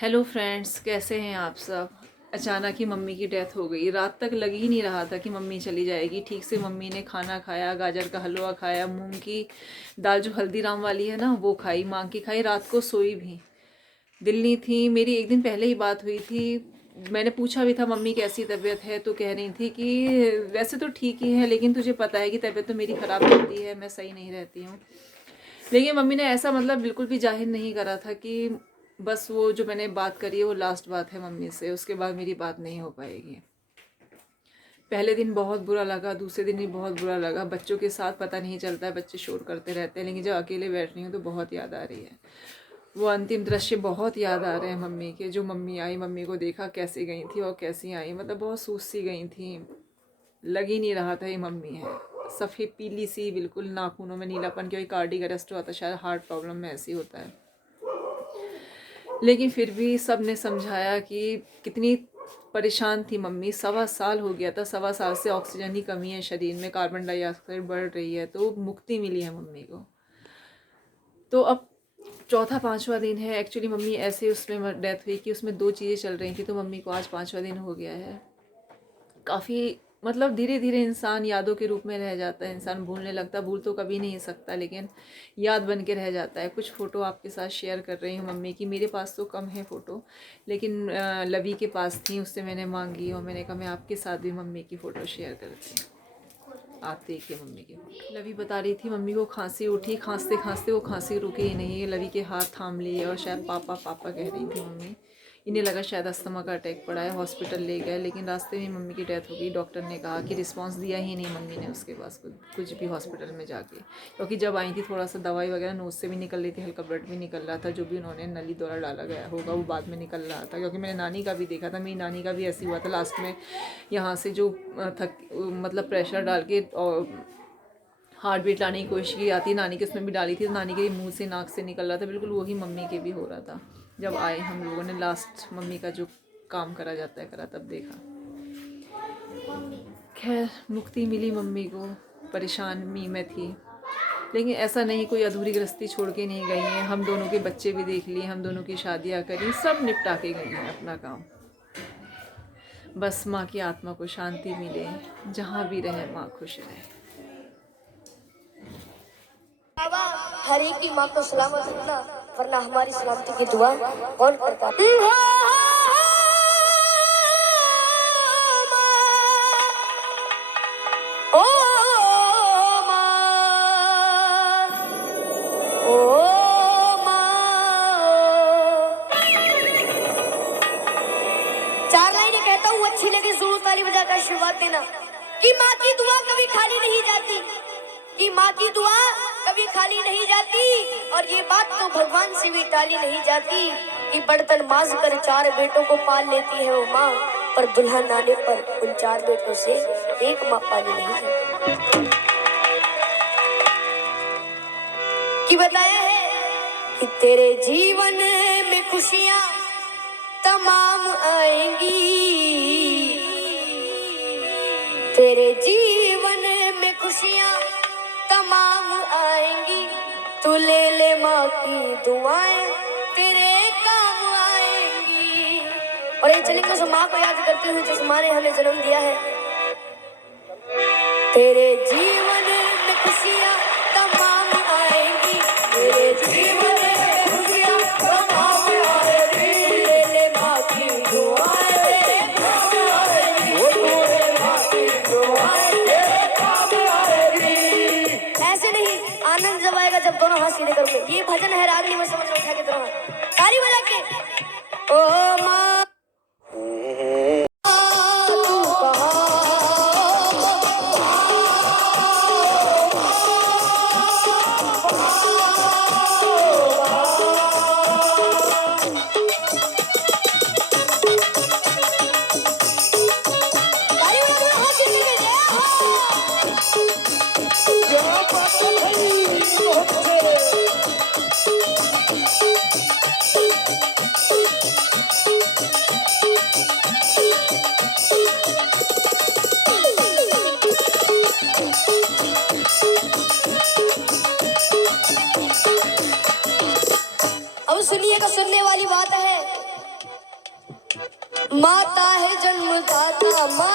Hello friends, कैसे हैं आप सब। अचानक ही मम्मी की डेथ हो गई। रात तक लग ही नहीं रहा था कि मम्मी चली जाएगी। ठीक से मम्मी ने खाना खाया, गाजर का हलवा खाया, मूंग की दाल जो हल्दीराम वाली है ना वो खाई, मांग की खाई, रात को सोई भी। दिल नहीं थी। मेरी एक दिन पहले ही बात हुई थी, मैंने पूछा भी था मम्मी कैसी तबीयत है, तो कह रही थी कि वैसे तो ठीक ही है, लेकिन तुझे पता है कि तबीयत तो मेरी ख़राब रहती है, मैं सही नहीं रहती हूँ। लेकिन मम्मी ने ऐसा मतलब बिल्कुल भी जाहिर नहीं करा था कि बस वो जो मैंने बात करी है वो लास्ट बात है मम्मी से, उसके बाद मेरी बात नहीं हो पाएगी। पहले दिन बहुत बुरा लगा, दूसरे दिन भी बहुत बुरा लगा। बच्चों के साथ पता नहीं चलता है, बच्चे शोर करते रहते हैं, लेकिन जब अकेले बैठ रही हूँ तो बहुत याद आ रही है। वो अंतिम दृश्य बहुत याद आ रहे हैं मम्मी के। जो मम्मी आई, मम्मी को देखा कैसी गई थी और कैसी आई, मतलब बहुत सूस सी गई थी। लग ही नहीं रहा था ये मम्मी है। सफ़ेद पीली सी बिल्कुल, नाखूनों में नीलापन, क्योंकि कार्डिक अरेस्ट हुआ था शायद, हार्ट प्रॉब्लम में ऐसी होता है। लेकिन फिर भी सब ने समझाया कि कितनी परेशान थी मम्मी। 1.25 साल हो गया था, 1.25 साल से ऑक्सीजन की कमी है शरीर में, कार्बन डाइऑक्साइड बढ़ रही है, तो मुक्ति मिली है मम्मी को। तो अब चौथा पांचवा दिन है। एक्चुअली मम्मी ऐसे उसमें डेथ हुई कि उसमें 2 चीज़ें चल रही थी, तो मम्मी को आज पांचवा दिन हो गया है। काफ़ी मतलब धीरे धीरे इंसान यादों के रूप में रह जाता है, इंसान भूलने लगता। भूल तो कभी नहीं सकता, लेकिन याद बन के रह जाता है। कुछ फ़ोटो आपके साथ शेयर कर रही हूँ मम्मी की। मेरे पास तो कम है फ़ोटो, लेकिन लवी के पास थी, उससे मैंने मांगी और मैंने कहा मैं आपके साथ भी मम्मी की फ़ोटो शेयर करती हूँ। आप देखिए मम्मी की फ़ोटो। लवी बता रही थी मम्मी को खांसी उठी, खांसते खांसते वो खांसी रुकी ही नहीं। लवी के हाथ थाम लिए और शायद पापा पापा कह रही थी मम्मी। इन्हें लगा शायद अस्थमा का अटैक पड़ा है, हॉस्पिटल ले गए, लेकिन रास्ते में मम्मी की डेथ हो गई। डॉक्टर ने कहा कि रिस्पांस दिया ही नहीं मम्मी ने उसके पास कुछ भी हॉस्पिटल में जाके। क्योंकि जब आई थी थोड़ा सा दवाई वगैरह नोज से भी निकल रही थी, हल्का ब्लड भी निकल रहा था, जो भी उन्होंने नली द्वारा डाला गया होगा वो बाद में निकल रहा था। क्योंकि मैंने नानी का भी देखा था, मेरी नानी का भी ऐसे हुआ था लास्ट में। यहाँ से जो थक मतलब प्रेशर डाल के और हार्ट बीट लाने की कोशिश की आती, नानी के उसमें भी डाली थी, तो नानी के मुंह से नाक से निकल रहा था, बिल्कुल वही मम्मी के भी हो रहा था। जब आए हम लोगों ने लास्ट मम्मी का जो काम करा जाता है करा, तब देखा। खैर मुक्ति मिली मम्मी को। परेशानी में थी, लेकिन ऐसा नहीं कोई अधूरी गृहस्थी छोड़ के नहीं गई हैं। हम दोनों के बच्चे भी देख लिए, हम दोनों की शादियाँ करी, सब निपटा के गई हैं अपना काम। बस माँ की आत्मा को शांति मिले, जहाँ भी रहे माँ खुश रहे। बाबा हरी की माँ को सलामत रखना, वरना हमारी सलामती की दुआ कौन करता। ओ माँ, ओ माँ। 4 लाइनें कहता हूँ, अच्छी लगे जरूर ताली बजाकर आशीर्वाद देना। कि माँ की दुआ कभी खाली नहीं जाती, कि माँ की दुआ कभी खाली नहीं जाती। और ये बात तो भगवान से भी टाली नहीं जाती कि बर्तन मांज कर 4 बेटों को पाल लेती है वो माँ, पर दुल्हन आने पर उन 4 बेटों से एक माँ पाली नहीं जाती। कि बताया है कि तेरे जीवन में खुशियाँ तमाम आएंगी, तेरे जीवन में खुशियाँ तमाम आएंगी। तू ले ले माँ की दुआएं, तेरे काम आएंगी। और ये चलेंगे उस माँ को याद करते हुए जिस माँ ने हमें जन्म दिया है। तेरे जीवन में खुशियाँ तमाम आएंगी, तेरे जीवन में खुशियाँ तमाम आएंगी। ले ले माँ की दुआएं, तेरे काम आएंगी, तेरे माँ की दुआएं, तेरे काम आएंगी। ऐसे नहीं, आनंद जब आएगा जब दोनों हाथ सीधे करोगे। ये भजन है रागनी में, समझ उठा के दोनों ताली बजा के। ओ माँ तू कहाँ माता है जन्मदाता, माता